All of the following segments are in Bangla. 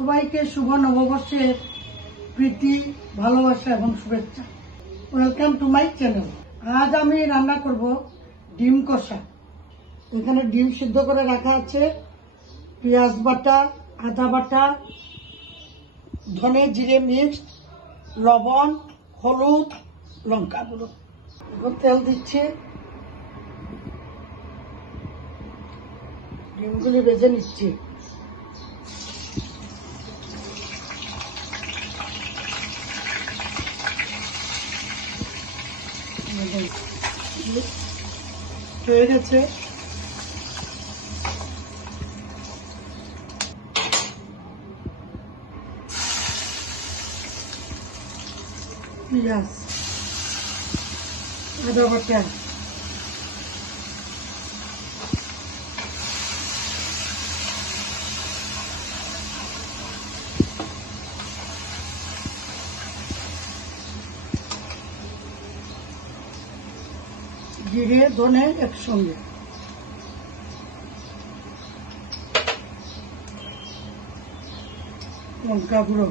সবাইকে শুভ নববর্ষের প্রীতি, ভালোবাসা এবং শুভেচ্ছা। Welcome to my channel. আজ আমি রান্না করব ডিম কষা। এখানে ডিম সিদ্ধ করে রাখা আছে, পেঁয়াজ বাটা, আদা বাটা, ধনে জিরে মিক্সড, লবণ, হলুদ, লঙ্কা গুঁড়ো। এবার তেল দিচ্ছি, ডিমগুলি ভেজে নিচ্ছি। হয়ে গেছে। পেঁয়াজ, আদা বাটা, জিরে ধনে একসঙ্গে, লঙ্কা গুঁড়ো,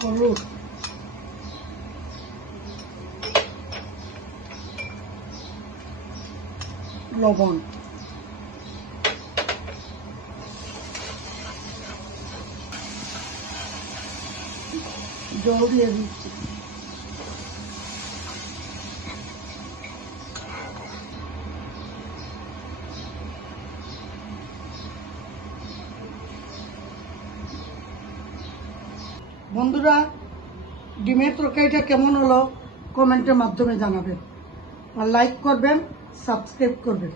হলুদ, লবণ, জল দিয়ে দিচ্ছি। বন্ধুরা, ডিমের তরকারিটা কেমন হলো কমেন্টের মাধ্যমে জানাবেন, আর লাইক করবেন, সাবস্ক্রাইব করবেন।